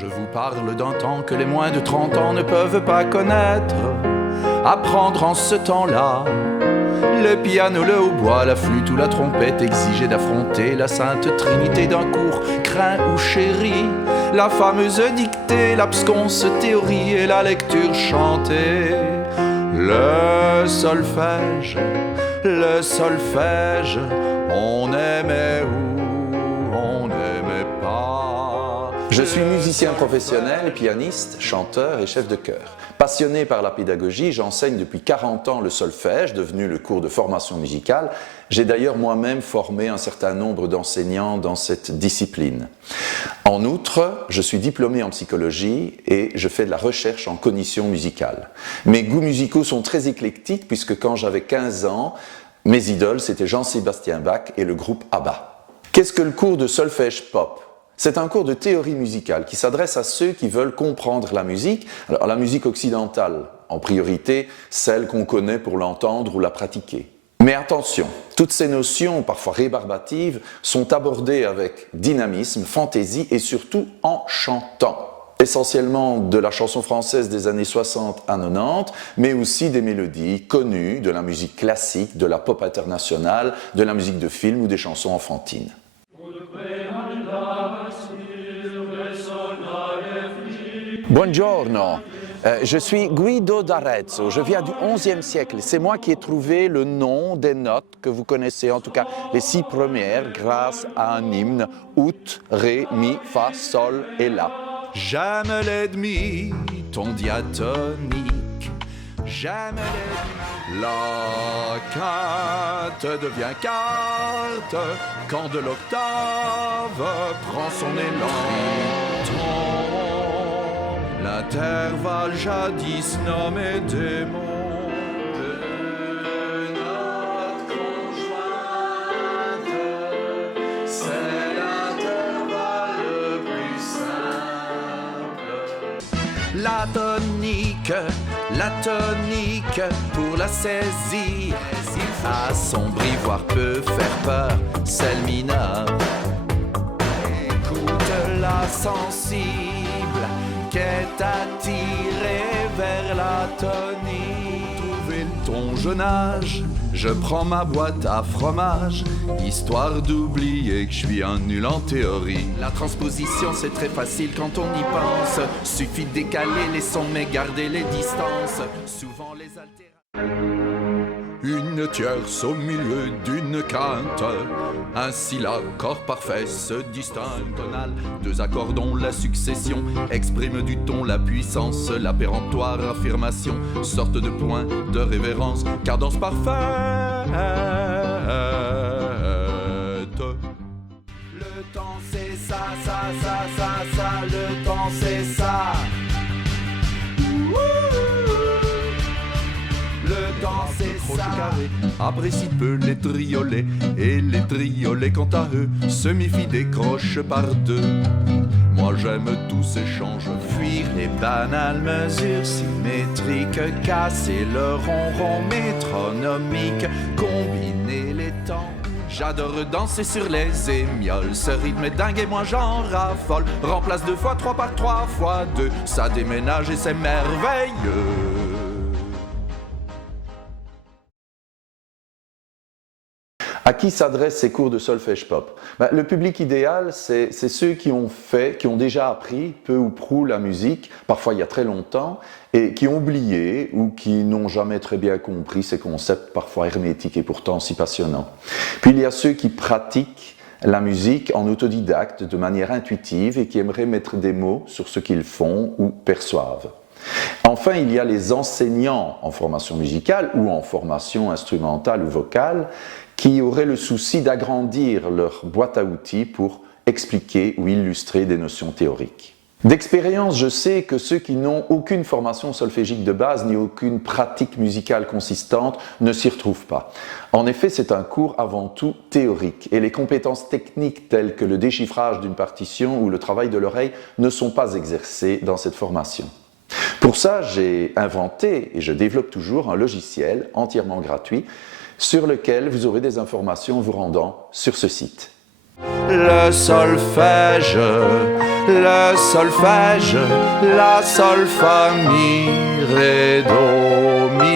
Je vous parle d'un temps que les moins de 30 ans ne peuvent pas connaître. Apprendre en ce temps-là le piano, le hautbois, la flûte ou la trompette exigeaient d'affronter la sainte trinité d'un cours craint ou chéri. La fameuse dictée, l'absconce théorie et la lecture chantée. Le solfège, on aimait ou on n'aimait pas. Je suis musicien professionnel, pianiste, chanteur et chef de chœur. Passionné par la pédagogie, j'enseigne depuis 40 ans le solfège, devenu le cours de formation musicale. J'ai d'ailleurs moi-même formé un certain nombre d'enseignants dans cette discipline. En outre, je suis diplômé en psychologie et je fais de la recherche en cognition musicale. Mes goûts musicaux sont très éclectiques puisque quand j'avais 15 ans, mes idoles c'était Jean-Sébastien Bach et le groupe ABBA. Qu'est-ce que le cours de solfège pop ? C'est un cours de théorie musicale qui s'adresse à ceux qui veulent comprendre la musique. Alors la musique occidentale, en priorité, celle qu'on connaît pour l'entendre ou la pratiquer. Mais attention, toutes ces notions, parfois rébarbatives, sont abordées avec dynamisme, fantaisie et surtout en chantant. Essentiellement de la chanson française des années 60 à 90, mais aussi des mélodies connues de la musique classique, de la pop internationale, de la musique de film ou des chansons enfantines. Buongiorno, je suis Guido d'Arezzo, je viens du XIe siècle. C'est moi qui ai trouvé le nom des notes que vous connaissez, en tout cas les 6 premières, grâce à un hymne, ut, ré, mi, fa, sol et la. J'aime l'ennemi, ton diatonique, j'aime l'ennemi. La quinte devient quarte quand de l'octave prend son élan. L'intervalle jadis nommé démon de notes conjointes, c'est l'intervalle le plus simple. La tonique pour la saisie, assombrie voire peut faire peur, c'est le mineur. Écoute-la sensible qu'est attiré vers la tonique. Trouver le ton jeune âge, je prends ma boîte à fromage, histoire d'oublier que je suis un nul en théorie. La transposition c'est très facile quand on y pense, suffit de décaler les sons mais garder les distances. Souvent les altérations. Une tierce au milieu d'une quinte, ainsi l'accord parfait se distingue. Tonal, 2 accords dont la succession exprime du ton la puissance, la péremptoire affirmation, sorte de point de révérence, cadence parfaite. Le temps c'est ça, le temps c'est ça. Le temps c'est ça. Apprécie peu les triolets, et les triolets quant à eux se méfient des croches par 2. Moi j'aime tous ces changes, fuir les banales mesures symétriques, casser le ronron métronomique, combiner les temps. J'adore danser sur les émioles, ce rythme est dingue et moi j'en raffole. Remplace 2 fois 3 par 3 fois 2, ça déménage et c'est merveilleux. À qui s'adressent ces cours de solfège pop ? Le public idéal, c'est ceux qui ont déjà appris peu ou prou la musique, parfois il y a très longtemps, et qui ont oublié ou qui n'ont jamais très bien compris ces concepts parfois hermétiques et pourtant si passionnants. Puis il y a ceux qui pratiquent la musique en autodidacte de manière intuitive et qui aimeraient mettre des mots sur ce qu'ils font ou perçoivent. Enfin, il y a les enseignants en formation musicale ou en formation instrumentale ou vocale qui auraient le souci d'agrandir leur boîte à outils pour expliquer ou illustrer des notions théoriques. D'expérience, je sais que ceux qui n'ont aucune formation solfégique de base ni aucune pratique musicale consistante ne s'y retrouvent pas. En effet, c'est un cours avant tout théorique et les compétences techniques telles que le déchiffrage d'une partition ou le travail de l'oreille ne sont pas exercées dans cette formation. Pour ça, j'ai inventé et je développe toujours un logiciel entièrement gratuit sur lequel vous aurez des informations vous rendant sur ce site. Le solfège, la sol, fa, mi, ré, do, mi.